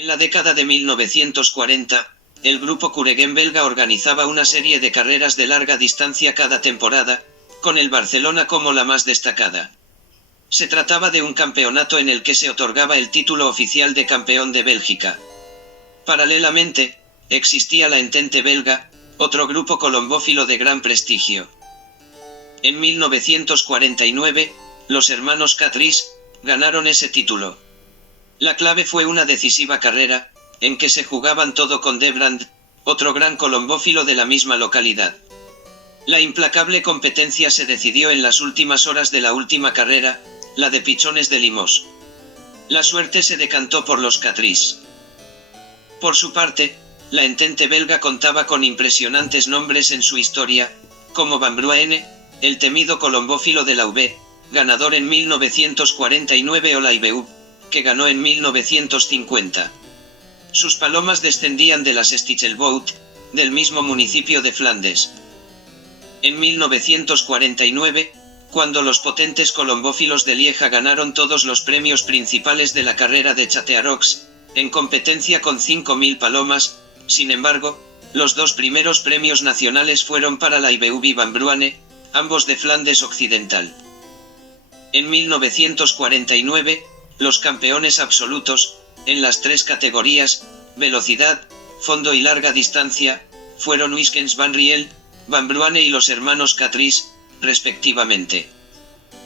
En la década de 1940, el grupo Kuregen belga organizaba una serie de carreras de larga distancia cada temporada, con el Barcelona como la más destacada. Se trataba de un campeonato en el que se otorgaba el título oficial de campeón de Bélgica. Paralelamente, existía la Entente belga, otro grupo colombófilo de gran prestigio. En 1949, los hermanos Catrice ganaron ese título. La clave fue una decisiva carrera, en que se jugaban todo con Debrand, otro gran colombófilo de la misma localidad. La implacable competencia se decidió en las últimas horas de la última carrera, la de Pichones de Limos. La suerte se decantó por los Catrice. Por su parte, la Entente belga contaba con impresionantes nombres en su historia, como Van Bruane, el temido colombófilo de la UB, ganador en 1949 o la IBU, que ganó en 1950. Sus palomas descendían de las Stichelbout, del mismo municipio de Flandes. En 1949, cuando los potentes colombófilos de Lieja ganaron todos los premios principales de la carrera de Chateauroux, en competencia con 5.000 palomas, sin embargo, los dos primeros premios nacionales fueron para la IBU y Van Bruane, ambos de Flandes Occidental. En 1949, los campeones absolutos, en las tres categorías, velocidad, fondo y larga distancia, fueron Huiskens Van Riel, Van Bruane y los hermanos Catrice, respectivamente.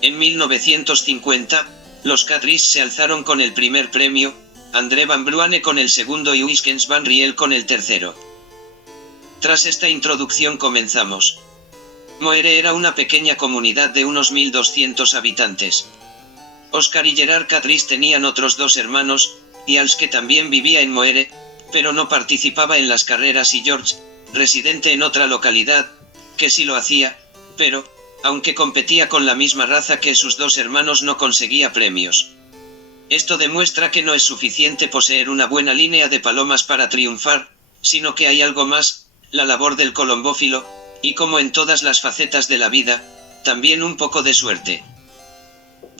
En 1950, los Catrice se alzaron con el primer premio, André Van Bruane con el segundo y Huiskens Van Riel con el tercero. Tras esta introducción comenzamos. Moere era una pequeña comunidad de unos 1.200 habitantes. Oscar y Gerard Catrice tenían otros dos hermanos, Ials que también vivía en Moere, pero no participaba en las carreras, y George, residente en otra localidad, que sí lo hacía, pero, aunque competía con la misma raza que sus dos hermanos, no conseguía premios. Esto demuestra que no es suficiente poseer una buena línea de palomas para triunfar, sino que hay algo más, la labor del colombófilo, y como en todas las facetas de la vida, también un poco de suerte.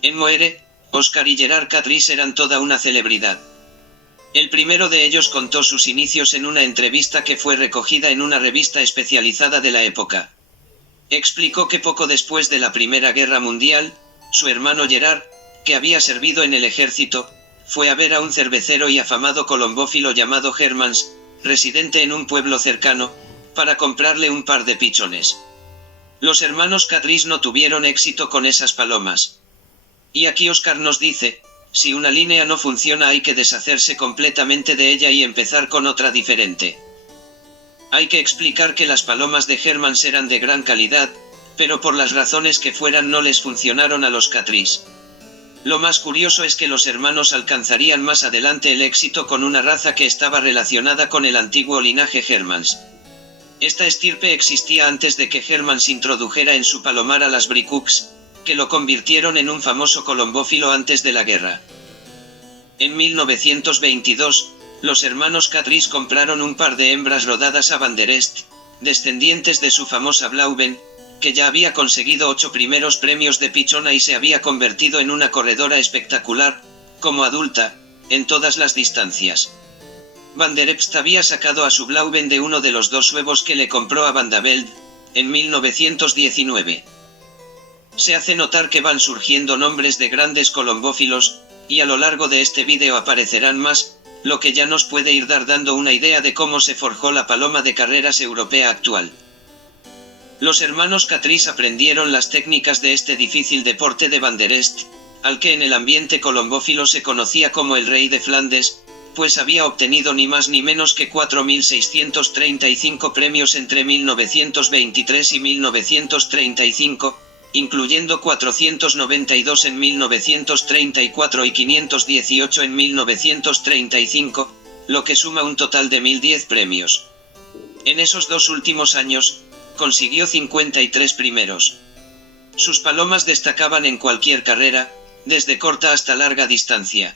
En Moere, Oscar y Gerard Catrice eran toda una celebridad. El primero de ellos contó sus inicios en una entrevista que fue recogida en una revista especializada de la época. Explicó que poco después de la Primera Guerra Mundial, su hermano Gerard, que había servido en el ejército, fue a ver a un cervecero y afamado colombófilo llamado Hermans, residente en un pueblo cercano, para comprarle un par de pichones. Los hermanos Catrice no tuvieron éxito con esas palomas. Y aquí Oscar nos dice, si una línea no funciona hay que deshacerse completamente de ella y empezar con otra diferente. Hay que explicar que las palomas de Hermans eran de gran calidad, pero por las razones que fueran no les funcionaron a los Catrice. Lo más curioso es que los hermanos alcanzarían más adelante el éxito con una raza que estaba relacionada con el antiguo linaje Hermans. Esta estirpe existía antes de que Hermans introdujera en su palomar a las Bricux, que lo convirtieron en un famoso colombófilo antes de la guerra. En 1922, los hermanos Catrice compraron un par de hembras rodadas a Van der Est, descendientes de su famosa Blauben, que ya había conseguido 8 primeros premios de pichona y se había convertido en una corredora espectacular, como adulta, en todas las distancias. Van der Est había sacado a su Blauben de uno de los dos huevos que le compró a Van de Velde, en 1919. Se hace notar que van surgiendo nombres de grandes colombófilos, y a lo largo de este vídeo aparecerán más, lo que ya nos puede ir dando una idea de cómo se forjó la paloma de carreras europea actual. Los hermanos Catrice aprendieron las técnicas de este difícil deporte de Van der Est, al que en el ambiente colombófilo se conocía como el Rey de Flandes, pues había obtenido ni más ni menos que 4.635 premios entre 1923 y 1935, incluyendo 492 en 1934 y 518 en 1935, lo que suma un total de 1.010 premios. En esos dos últimos años, consiguió 53 primeros. Sus palomas destacaban en cualquier carrera, desde corta hasta larga distancia.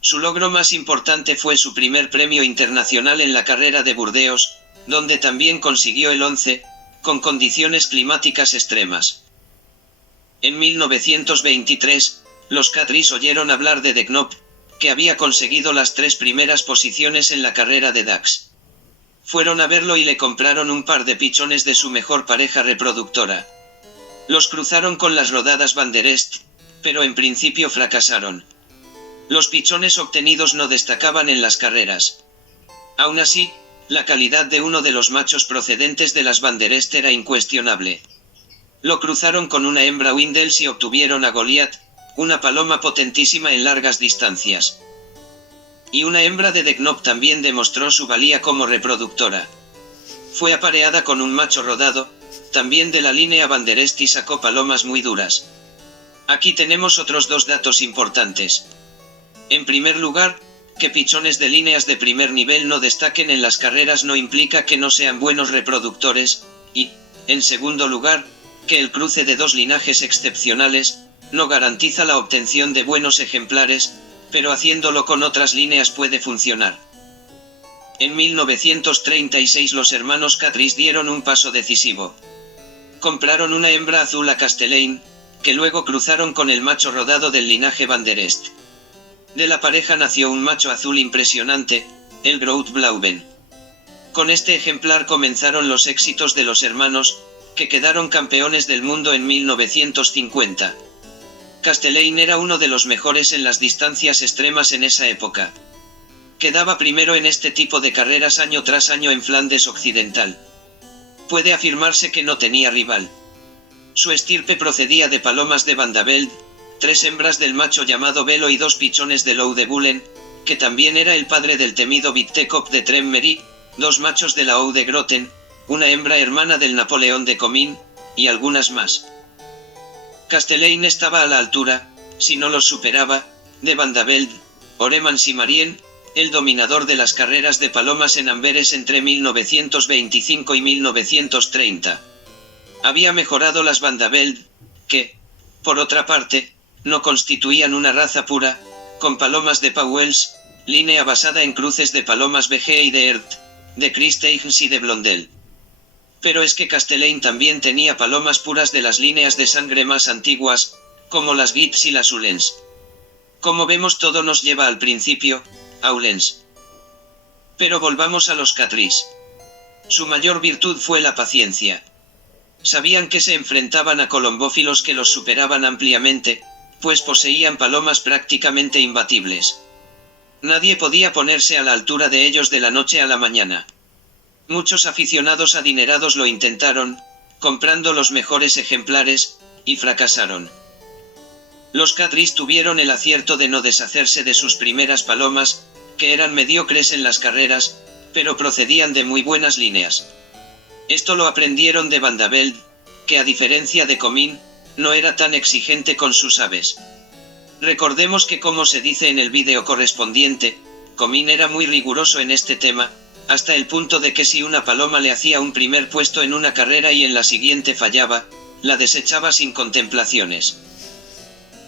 Su logro más importante fue su primer premio internacional en la carrera de Burdeos, donde también consiguió el 11, con condiciones climáticas extremas. En 1923, los Catrice oyeron hablar de De Knop, que había conseguido las 3 primeras posiciones en la carrera de Dax. Fueron a verlo y le compraron un par de pichones de su mejor pareja reproductora. Los cruzaron con las rodadas Van der Est, pero en principio fracasaron. Los pichones obtenidos no destacaban en las carreras. Aún así, la calidad de uno de los machos procedentes de las Van der Est era incuestionable. Lo cruzaron con una hembra Windels y obtuvieron a Goliath, una paloma potentísima en largas distancias. Y una hembra de Deknop también demostró su valía como reproductora. Fue apareada con un macho rodado, también de la línea Van der Est, y sacó palomas muy duras. Aquí tenemos otros 2 datos importantes. En primer lugar, que pichones de líneas de primer nivel no destaquen en las carreras no implica que no sean buenos reproductores, y, en segundo lugar, que el cruce de 2 linajes excepcionales no garantiza la obtención de buenos ejemplares, pero haciéndolo con otras líneas puede funcionar. En 1936 los hermanos Catrice dieron un paso decisivo. Compraron una hembra azul a Castellane, que luego cruzaron con el macho rodado del linaje Van der Est. De la pareja nació un macho azul impresionante, el Groot Blauwen. Con este ejemplar comenzaron los éxitos de los hermanos, que quedaron campeones del mundo en 1950. Castellane era uno de los mejores en las distancias extremas en esa época. Quedaba primero en este tipo de carreras año tras año en Flandes Occidental. Puede afirmarse que no tenía rival. Su estirpe procedía de palomas de Van de Velde, 3 hembras del macho llamado Velo y 2 pichones de Lou de Bullen, que también era el padre del temido Bittekop de Tremmery, 2 machos de la Ou de Groten, una hembra hermana del Napoleón de Comín, y algunas más. Castellane estaba a la altura, si no los superaba, de Van de Velde, Oremans y Marien, el dominador de las carreras de palomas en Amberes entre 1925 y 1930. Había mejorado las Van de Velde, que, por otra parte, no constituían una raza pura, con palomas de Pauwels, línea basada en cruces de palomas BG y de Ert, de Christeigens y de Blondel. Pero es que Castellane también tenía palomas puras de las líneas de sangre más antiguas, como las Gibbs y las Uhlens. Como vemos, todo nos lleva al principio, a Uhlens. Pero volvamos a los Catrice. Su mayor virtud fue la paciencia. Sabían que se enfrentaban a colombófilos que los superaban ampliamente, pues poseían palomas prácticamente imbatibles. Nadie podía ponerse a la altura de ellos de la noche a la mañana. Muchos aficionados adinerados lo intentaron, comprando los mejores ejemplares, y fracasaron. Los Catrice tuvieron el acierto de no deshacerse de sus primeras palomas, que eran mediocres en las carreras, pero procedían de muy buenas líneas. Esto lo aprendieron de Van de Velde, que a diferencia de Comín, no era tan exigente con sus aves. Recordemos que, como se dice en el vídeo correspondiente, Comín era muy riguroso en este tema, hasta el punto de que si una paloma le hacía un primer puesto en una carrera y en la siguiente fallaba, la desechaba sin contemplaciones.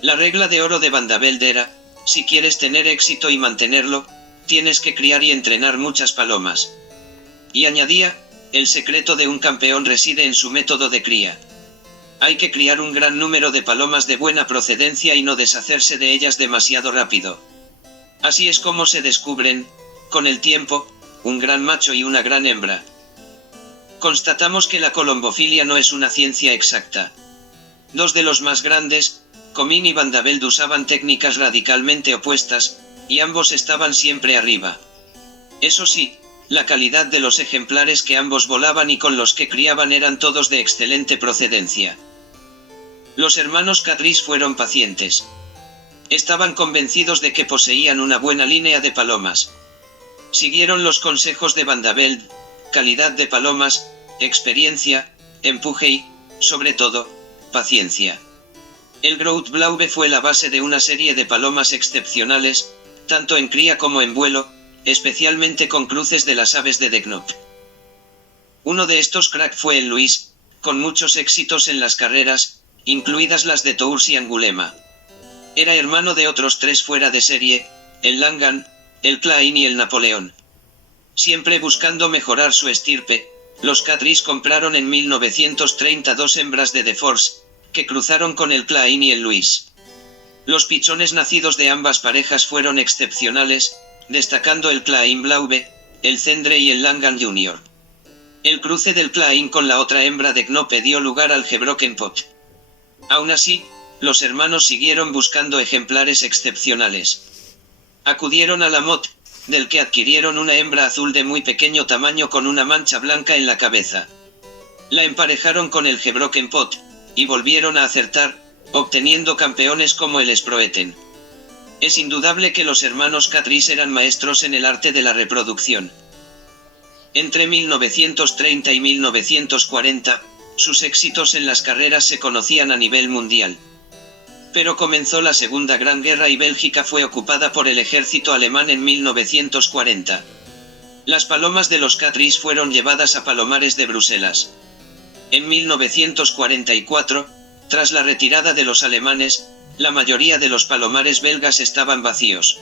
La regla de oro de Van de Velde era: si quieres tener éxito y mantenerlo, tienes que criar y entrenar muchas palomas. Y añadía: el secreto de un campeón reside en su método de cría. Hay que criar un gran número de palomas de buena procedencia y no deshacerse de ellas demasiado rápido. Así es como se descubren, con el tiempo, un gran macho y una gran hembra. Constatamos que la colombofilia no es una ciencia exacta. 2 de los más grandes, Comín y Van de Velde, usaban técnicas radicalmente opuestas, y ambos estaban siempre arriba. Eso sí, la calidad de los ejemplares que ambos volaban y con los que criaban eran todos de excelente procedencia. Los hermanos Catrice fueron pacientes. Estaban convencidos de que poseían una buena línea de palomas. Siguieron los consejos de Van de Velde: calidad de palomas, experiencia, empuje y, sobre todo, paciencia. El Groot Blauwe fue la base de una serie de palomas excepcionales, tanto en cría como en vuelo, especialmente con cruces de las aves de Deknop. Uno de estos crack fue el Luis, con muchos éxitos en las carreras, incluidas las de Tours y Angulema. Era hermano de otros 3 fuera de serie, el Langan, el Klein y el Napoleón. Siempre buscando mejorar su estirpe, los Catrice compraron en 1930 2 hembras de De Force, que cruzaron con el Klein y el Luis. Los pichones nacidos de ambas parejas fueron excepcionales, destacando el Klein Blaube, el Cendre y el Langan Jr. El cruce del Klein con la otra hembra de Knope dio lugar al Gebrokenpot. Aún así, los hermanos siguieron buscando ejemplares excepcionales. Acudieron a la Mott, del que adquirieron una hembra azul de muy pequeño tamaño con una mancha blanca en la cabeza. La emparejaron con el Gebrokenpot, y volvieron a acertar, obteniendo campeones como el Sproeten. Es indudable que los hermanos Catrice eran maestros en el arte de la reproducción. Entre 1930 y 1940, sus éxitos en las carreras se conocían a nivel mundial. Pero comenzó la Segunda Gran Guerra y Bélgica fue ocupada por el ejército alemán en 1940. Las palomas de los Catrice fueron llevadas a Palomares de Bruselas. En 1944, tras la retirada de los alemanes, la mayoría de los palomares belgas estaban vacíos.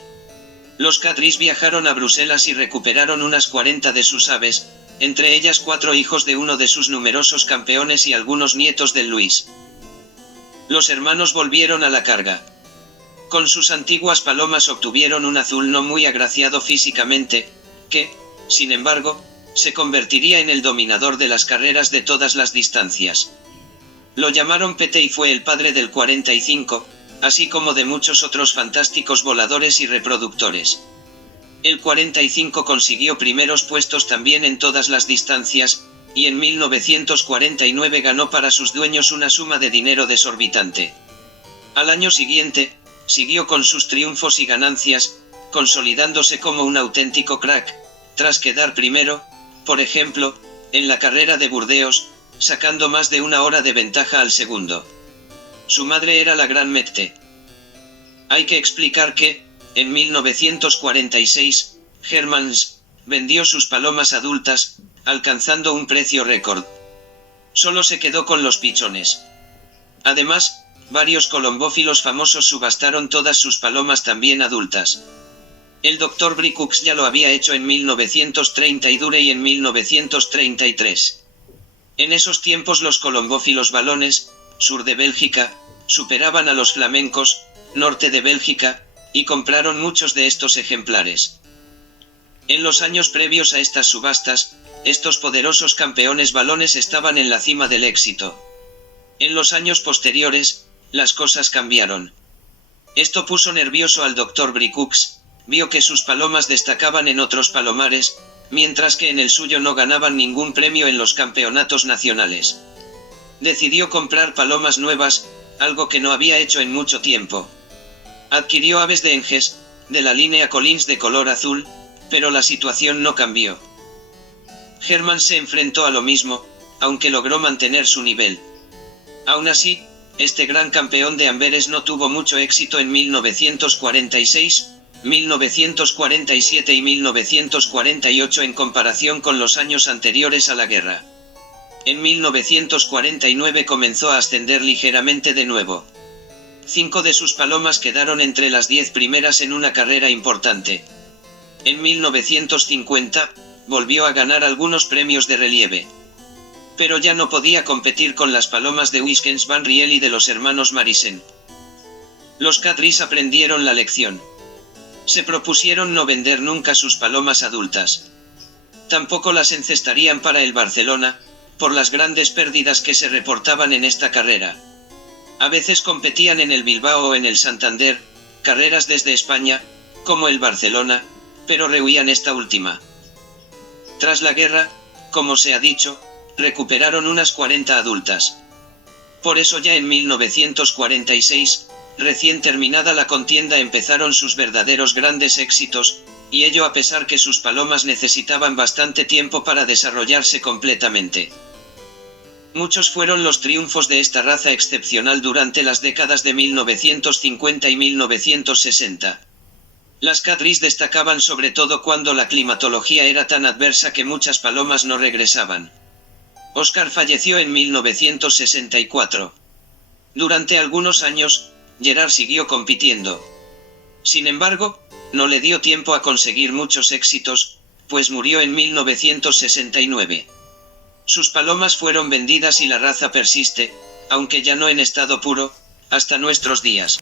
Los Catrice viajaron a Bruselas y recuperaron unas 40 de sus aves, entre ellas 4 hijos de uno de sus numerosos campeones y algunos nietos del Luis. Los hermanos volvieron a la carga. Con sus antiguas palomas obtuvieron un azul no muy agraciado físicamente, que, sin embargo, se convertiría en el dominador de las carreras de todas las distancias. Lo llamaron Pete y fue el padre del 45, así como de muchos otros fantásticos voladores y reproductores. El 45 consiguió primeros puestos también en todas las distancias, y en 1949 ganó para sus dueños una suma de dinero desorbitante. Al año siguiente, siguió con sus triunfos y ganancias, consolidándose como un auténtico crack, tras quedar primero, por ejemplo, en la carrera de Burdeos, sacando más de una hora de ventaja al segundo. Su madre era la Gran Mette. Hay que explicar que, en 1946, Hermans vendió sus palomas adultas, alcanzando un precio récord. Solo se quedó con los pichones. Además, varios colombófilos famosos subastaron todas sus palomas también adultas. El Dr. Bricux ya lo había hecho en 1930 y Durey en 1933. En esos tiempos los colombófilos balones, sur de Bélgica, superaban a los flamencos, norte de Bélgica, y compraron muchos de estos ejemplares. En los años previos a estas subastas, estos poderosos campeones balones estaban en la cima del éxito. En los años posteriores, las cosas cambiaron. Esto puso nervioso al Dr. Bricux, vio que sus palomas destacaban en otros palomares, mientras que en el suyo no ganaban ningún premio en los campeonatos nacionales. Decidió comprar palomas nuevas, algo que no había hecho en mucho tiempo. Adquirió aves de Enges, de la línea Collins de color azul, pero la situación no cambió. Hermann se enfrentó a lo mismo, aunque logró mantener su nivel. Aún así, este gran campeón de Amberes no tuvo mucho éxito en 1946, 1947 y 1948 en comparación con los años anteriores a la guerra. En 1949 comenzó a ascender ligeramente de nuevo. 5 de sus palomas quedaron entre las 10 primeras en una carrera importante. En 1950, volvió a ganar algunos premios de relieve. Pero ya no podía competir con las palomas de Wiskens Van Riel y de los hermanos Marisen. Los Catrice aprendieron la lección. Se propusieron no vender nunca sus palomas adultas. Tampoco las encestarían para el Barcelona, por las grandes pérdidas que se reportaban en esta carrera. A veces competían en el Bilbao o en el Santander, carreras desde España, como el Barcelona, pero rehuían esta última. Tras la guerra, como se ha dicho, recuperaron unas 40 adultas. Por eso ya en 1946, recién terminada la contienda, empezaron sus verdaderos grandes éxitos, y ello a pesar que sus palomas necesitaban bastante tiempo para desarrollarse completamente. Muchos fueron los triunfos de esta raza excepcional durante las décadas de 1950 y 1960. Las Catrice destacaban sobre todo cuando la climatología era tan adversa que muchas palomas no regresaban. Oscar falleció en 1964. Durante algunos años, Gerard siguió compitiendo. Sin embargo, no le dio tiempo a conseguir muchos éxitos, pues murió en 1969. Sus palomas fueron vendidas y la raza persiste, aunque ya no en estado puro, hasta nuestros días.